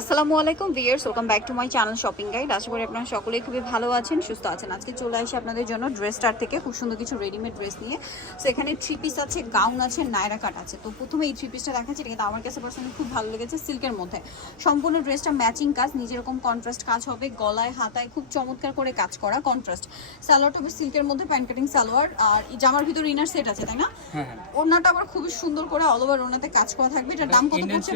আসসালামু আলাইকুম viewers welcome back to my channel shopping guide. আশা করি আপনারা সকলেই খুবই ভালো আছেন সুস্থ আছেন। আজকে চলে আসি আপনাদের জন্য ড্রেস স্টার থেকে খুব সুন্দর কিছু রেডিমেড ড্রেস নিয়ে। সো এখানে থ্রি পিস আছে গাউন আছে নায়রা কাট আছে। তো প্রথমে এই থ্রি পিসটা দেখাচ্ছি এটা কিন্তু আমার কাছে পার্সোনালি খুব ভালো লেগেছে সিল্কের মধ্যে। সম্পূর্ণ ড্রেসটা ম্যাচিং কাজ নিজের রকম কন্ট্রাস্ট কাজ হবে গলায় হাতায় খুব চমৎকার করে কাজ করা কন্ট্রাস্ট সালোয়ারটা হবে সিল্কের মধ্যে প্যান্ট কাটিং সালোয়ার আর জামার ভিতরে ইনার সেট আছে তাই না? হ্যাঁ ওড়নাটা আবার খুবই সুন্দর করে অল ওভার ওড়নাতে কাজ করা থাকবে। এটার দাম কত পড়ছে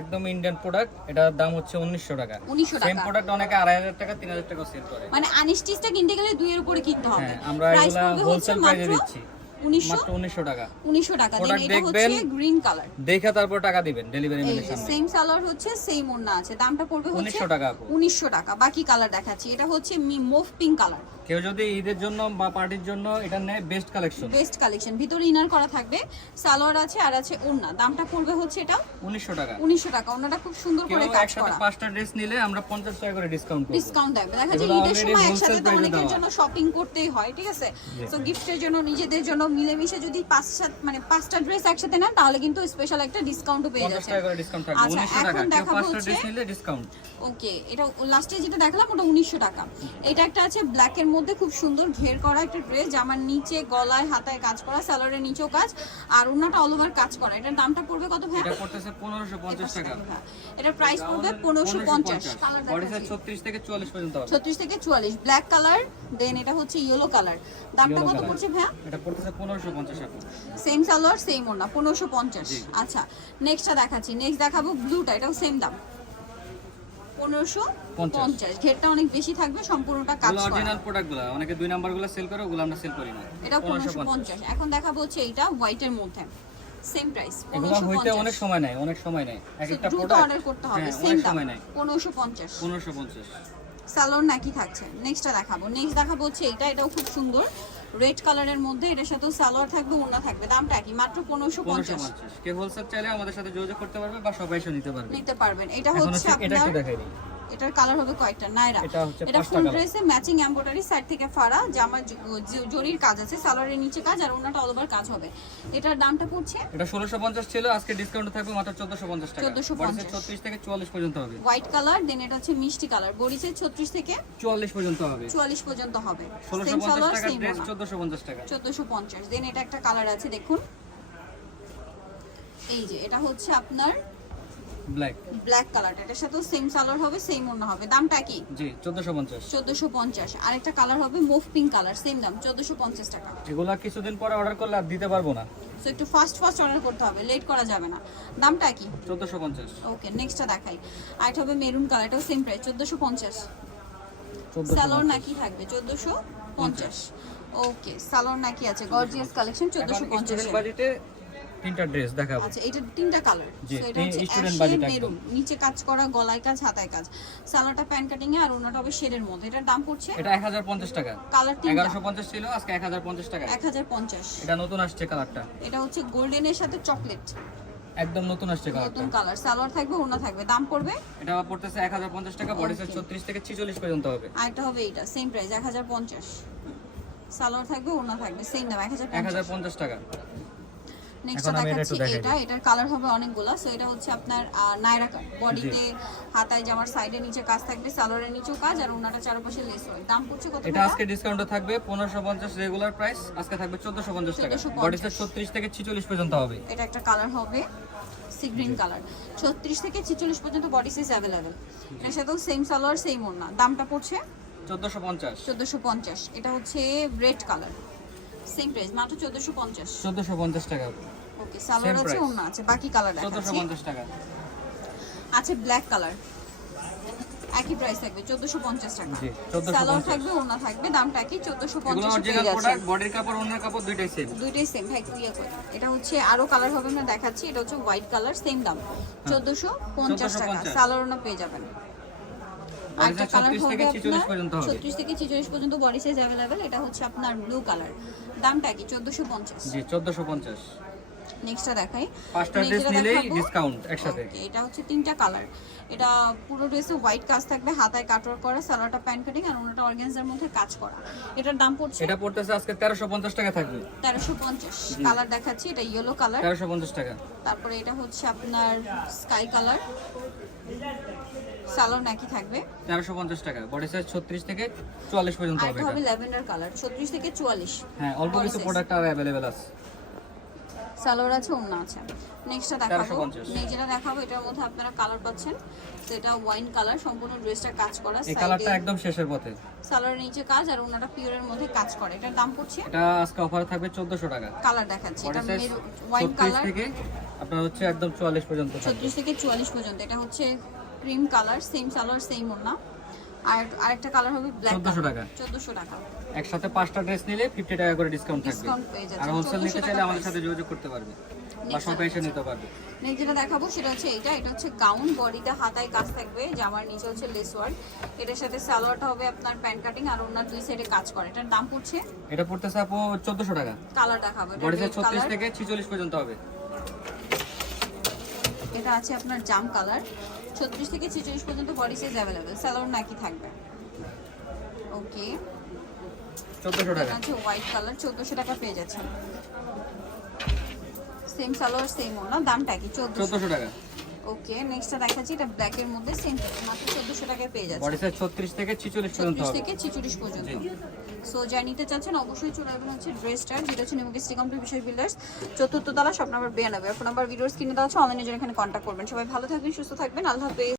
একদম ইন্ডিয়ান প্রোডাক্ট এটার দাম হচ্ছে 1900 টাকা। 1900 সেম প্রোডাক্ট অনেকে 2500 টাকা 3000 টাকা সেল করে। মানে আনস্টিচটা কিনতে গেলে দুইয়ের উপরে কিনতে হবে। হ্যাঁ আমরা এগুলা হোলসেল প্রাইসে দিচ্ছি। 1900 টাকা। 1900 টাকা। দেন এটা হচ্ছে গ্রিন কালার দেখে তারপর টাকা দিবেন ডেলিভারি ম্যানের সামনে। সেম সালোয়ার হচ্ছে সেম ওড়না আছে। দামটা পড়বে হচ্ছে 1900 টাকা আপু। 1900 টাকা। বাকি কালার দেখাচ্ছি। এটা হচ্ছে মুভ পিঙ্ক কালার কেউ যদি ঈদের জন্য বা পার্টির জন্য এটা নেয় বেস্ট কালেকশন বেস্ট কালেকশন ভিতরে ইনার করা থাকবে সালোয়ার আছে আর আছে ওড়না। দামটা পড়বে হচ্ছে এটা 1900 টাকা। 1900 টাকা। ওড়নাটা খুব সুন্দর করে কাজ করা। পাঁচটা ড্রেস নিলে আমরা 50 টাকা করে ডিসকাউন্ট করব। ডিসকাউন্ট দেবে। দেখা যায় ঈদের সময় একসাথে তো অনেকের জন্য শপিং করতেই হয় ঠিক আছে? তো গিফটের জন্য নিজেদের জন্য মিলেমিশে যদি পাঁচ সাত মানে পাঁচটা ড্রেস একসাথে নেন তাহলে কিন্তু স্পেশাল একটা ডিসকাউন্টও পেয়ে 50 যাচ্ছে টাকা করে ডিসকাউন্ট থাকবে। আচ্ছা, 1900 টাকা। এখন কেউ পাঁচটা ড্রেস নিলে ডিসকাউন্ট ওকে এটা লাস্টে যেটা দেখলাম ওটা উনিশশো টাকা। এটা একটা আছে ব্ল্যাক এর মধ্যে খুব সুন্দর ঘের করা একটা ড্রেস জামার নিচে গলায় হাতায় কাজ করা স্যালোয়ারের নিচেও কাজ আর ওনাটা অল ওভার কাজ করা। এটার দামটা পড়বে কত ভাই এটা পড়তেছে 1550 টাকা। এটা প্রাইস পড়বে পনেরোশো পঞ্চাশ। কালার বডি সাইজ 36 থেকে 44 পর্যন্ত হবে। ছত্রিশ থেকে চুয়াল্লিশ। ব্ল্যাক কালার দেন এটা হচ্ছে ইয়েলো কালার দামটা কত পড়ছে ভাইয়া? এটা পড়তেছে 1550 টাকা সেম সালোয়ার সেম ওনা পনেরোশো পঞ্চাশ। আচ্ছা নেক্সটটা দেখাচ্ছি। নেক্সট দেখাবো ব্লুটা এটাও সেম দাম। পনেরোশো পঞ্চাশ। পঞ্চাশ। ঘেরটা অনেক বেশি থাকবে সম্পূর্ণটা কাজ করা। অরিজিনাল প্রোডাক্টগুলো অনেকে দুই নাম্বারগুলো সেল করে ওগুলো আমরা সেল করি না। এটা 1550 এখন দেখাবো হচ্ছে এইটা হোয়াইটের মধ্যে। সেম প্রাইস এগুলো হইতে অনেক সময় নেয় অনেক সময় এক একটা প্রোডাক্ট অর্ডার করতে হবে। হ্যাঁ, সেম দাম সময় নেয়। পনেরোশো পঞ্চাশ। 1550 সালোয়ার নাকি থাকছে। নেক্সটটা দেখাবো। নেক্সট দেখাবো হচ্ছে এটা এটাও খুব সুন্দর। রেড কালারের মধ্যে এটার সাথে সালোয়ার থাকবে ওড়না থাকবে। দামটা কি মাত্র পনেরোশো পঞ্চাশ। 1550 কে হোলসেল চাইলে আমাদের সাথে যোগাযোগ করতে পারবে বা সবাই এসে নিতে পারবে। নিতে পারবেন। এটা হচ্ছে হচ্ছে এটা আপনার একটু দেখাই দিই। এটার কালার হবে কয়েকটা নাইরা এটা ফুল ড্রেসে ম্যাচিং এমব্রয়ডারি সাইড থেকে ফাড়া জামা জ- জ- জরির কাজ আছে সালোয়ারের নিচে কাজ আর ওনাটা অল ওভার কাজ হবে। এটার দামটা পড়ছে? এটা 1650 ছিল আজকে ডিসকাউন্ট থাকবে মাত্র 1450 টাকা। 1450 36 থেকে 44 পর্যন্ত হবে। হোয়াইট কালার দেন এটা হচ্ছে মিষ্টি কালার বডিসের ছত্রিশ থেকে 44 পর্যন্ত হবে। চুয়াল্লিশ পর্যন্ত হবে। 1650 টাকা ড্রেস 1450 টাকা। চোদ্দোশো পঞ্চাশ। দেন এটা একটা কালার আছে দেখুন। এই যে এটা হচ্ছে আপনার ব্ল্যাক ব্ল্যাক কালারটা এটার সাথেও সেম সালোয়ার হবে সেম ওড়না হবে। দামটা কি? জি 1450 চোদ্দোশো পঞ্চাশ। আরেকটা কালার হবে মুভ পিঙ্ক কালার সেম দাম চোদ্দোশো পঞ্চাশ টাকা। এগুলা কিছুদিন পরে অর্ডার করলে আর দিতে পারব না। সো একটু ফাস্ট ফাস্ট অর্ডার করতে হবে লেট করা যাবে না। দামটা কি? 1450 ওকে নেক্সটটা দেখাই। আর এটা হবে মেরুন কালার এটাও সেম প্রাইস চোদ্দোশো পঞ্চাশ। সালোয়ার নাকি থাকবে? চোদ্দোশো পঞ্চাশ। ওকে সালোয়ার নাকি আছে? গর্জিয়াস কালেকশন চোদ্দোশো এখন পঞ্চাশ স্টুডেন্ট বাজেটে তিনটা ড্রেস দেখাবো। আচ্ছা এটা তিনটা কালার এটা হচ্ছে অ্যাশ budget একদম। মেরুন নিচে কাজ করা গলায় কাজ হাতায় কাজ। সালোয়ারটা প্যান্ট কাটিং এ আর ওনাটা হবে শেডের মধ্যে। এটার দাম পড়ছে? এটা 1050 টাকা। কালার তিনটা। 1150 ছিল আজকে 1050 টাকা। এক হাজার পঞ্চাশ। এটা নতুন আসছে কালারটা এটা হচ্ছে গোল্ডেনের সাথে চকলেট একদম নতুন আসছে কালারটা নতুন কালার সালোয়ার থাকবে ওনা থাকবে। দাম পড়বে? এটা পড়তেছে 1050 টাকা বডি সাইজ 36 থেকে 46 পর্যন্ত হবে। আর এটা হবে এইটা সেম প্রাইস এক হাজার পঞ্চাশ। সালোয়ার থাকবে ওনা থাকবে সেম দাম এক হাজার পঞ্চাশ। 1050 টাকা। নেক্সট দেখাচ্ছি এটা এটার কালার হবে অনেকগুলো। সো এটা হচ্ছে আপনার কাট বডিতে হাতায় জামার সাইডে নিচে কাজ থাকবে সালোয়ারের নিচেও কাজ আর ওনাটা চারপাশে লেস হয় দাম পড়ছে কত এটা আজকে ডিসকাউন্টে থাকবে 1550 রেগুলার প্রাইস আজকে থাকবে 1450 টাকা। 1450 বডি সাইজ 36 থেকে 46 পর্যন্ত হবে। এটা একটা কালার হবে সি গ্রিন কালার ছত্রিশ থেকে ছেচল্লিশ পর্যন্ত বডি সাইজ অ্যাভেলেবেল এর সাথেও সেম সালোয়ার সেম ওড়না। দামটা পড়ছে? 1450 চোদ্দোশো পঞ্চাশ। এটা হচ্ছে রেড কালার সেম প্রাইস মাত্র চোদ্দোশো পঞ্চাশ। 1450 টাকা। ওকে সালোয়ার আছে. ওড়না আছে বাকি কালার দেখাচ্ছি। 1450 টাকা। আছে ব্ল্যাক কালার একই প্রাইস থাকবে চোদ্দোশো পঞ্চাশ টাকা। জি, 1450 সালোয়ার থাকবে ওড়না থাকবে দামটা কি চোদ্দোশো এগুলো পঞ্চাশ অরিজিনাল পেয়ে যাচ্ছে প্রোডাক্ট বডির কাপড় অন্যের কাপড় দুইটাই সেম দুইটাই সেম ভাই ক্লিয়ার করে। এটা হচ্ছে আরও কালার হবে আমরা দেখাচ্ছি এটা হচ্ছে হোয়াইট কালার সেম দাম। চোদ্দোশো পঞ্চাশ টাকা 1450 সালোয়ারও পেয়ে যাবেন। আরেকটা কালার 36 হবে 46 আপনার পর্যন্ত হবে। ছত্রিশ থেকে ছেচল্লিশ পর্যন্ত বডি সাইজ অ্যাভেলেবেল এটা হচ্ছে আপনার ব্লু কালার দামটা কি চোদ্দোশো পঞ্চাশ। জি 1450 নেক্সটটা দেখাই। পাঁচটা ড্রেস নিলেই ডিসকাউন্ট একসাথে। এটা হচ্ছে তিনটা কালার এটা পুরো ড্রেসে হোয়াইট কাজ থাকবে হাতায় কাটওয়ার্ক করা সালোয়ারটা প্যান্ট কাটিং আর ওনাটা অর্গানজার মধ্যে কাজ করা। এটার দাম পড়ছে এটা পড়তেছে আজকে 1350 টাকা থাকবে। তেরোশো পঞ্চাশ। কালার দেখাচ্ছি এটা ইয়েলো কালার 1350 টাকা। তারপরে এটা হচ্ছে আপনার স্কাই কালার সালোয়ার নাকি থাকবে। তেরোশো পঞ্চাশ টাকা। বডি সাইজ ছত্রিশ থেকে চুয়াল্লিশ পর্যন্ত হবে এটা হবে ল্যাভেন্ডার কালার ছত্রিশ থেকে চুয়াল্লিশ। হ্যাঁ অল্প কিছু প্রোডাক্ট আর অ্যাভেলেবেল আছে। সালোয়ার আছে অন্য আছে। নেক্সটটা দেখাবো। 1350 নেক্সট যেটা দেখাবো এটার মধ্যে আপনারা কালার পাচ্ছেন। তো এটা ওয়াইন কালার সম্পূর্ণ ড্রেসটা কাজ করা এই কালারটা একদম শেষের পথে। সালোয়ারের নিচে কাজ আর ওনাটা পিওরের মধ্যে কাজ করে। এটার দাম পড়ছে? এটা আজকে অফারে থাকবে চোদ্দশো টাকা। কালার দেখাচ্ছি। এটা ওয়াইন কালার থেকে আপনার হচ্ছে একদম চুয়াল্লিশ পর্যন্ত থাকবে। ছত্রিশ থেকে চুয়াল্লিশ পর্যন্ত। এটা হচ্ছে cream colour same salwar same ওড়না। আর আরেকটা কালার হবে ব্ল্যাক 1400 টাকা। চোদ্দশো টাকা। একসাথে পাঁচটা ড্রেস নিলে ফিফটি টাকা করে ডিসকাউন্ট থাকবে। আর হোলসেল নিতে চাইলে আমাদের সাথে যোগাযোগ করতে পারবে বা শপে এসে নিতে পারবে। নেক্সট যেটা দেখাবো সেটা হচ্ছে এটা। এটা হচ্ছে গাউন বডিতে হাতায় কাজ থাকবে। জামার নিচে হচ্ছে লেস ওয়ার্ক এটার সাথে সালোয়ারটা হবে আপনার প্যান্ট কাটিং আর ওনার দুই সাইডে কাজ করে। এটার দাম পড়ছে? এটা পড়তেছে আপু টাকা। কালার দেখাবো। থেকে ছিচল্লিশ পর্যন্ত হবে। এটা আছে আপনার জাম কালার। ছত্রিশ থেকে ছেচল্লিশ পর্যন্ত বডি সাইজ অ্যাভেলেবেল স্যালোর নাকি থাকবে। ওকে। চোদ্দশো টাকা। আছে হোয়াইট কালার চোদ্দোশো টাকা পেয়ে যাচ্ছেন। সেম সালোয়ার সেম ওনা দামটা কি? চোদ্দশো টাকা। ওকে নেক্সটটা দেখাচ্ছি এটা ব্ল্যাক এর মধ্যে সেম মাত্র চোদ্দোশো টাকায় পেয়ে যাচ্ছে বডি সাইজ ছত্রিশ থেকে ছিচল্লিশ পর্যন্ত ছত্রিশ হবে থেকে ছিচল্লিশ পর্যন্ত। সো যা নিতে চাচ্ছেন অবশ্যই চলে আসবেন হচ্ছে ড্রেসটার যেটা হচ্ছে নিমুকি সিটি কমপ্লিট বিষয় বিল্ডার্স চতুর্থ তলা শপ নাম্বার বিরানব্বই। ফোন নাম্বার ভিডিওস কিনে দেওয়া হচ্ছে অনলাইনে জন্য এখানে কন্ট্যাক্ট করবেন। সবাই ভালো থাকবেন সুস্থ থাকবেন আল্লাহ হাফেজ।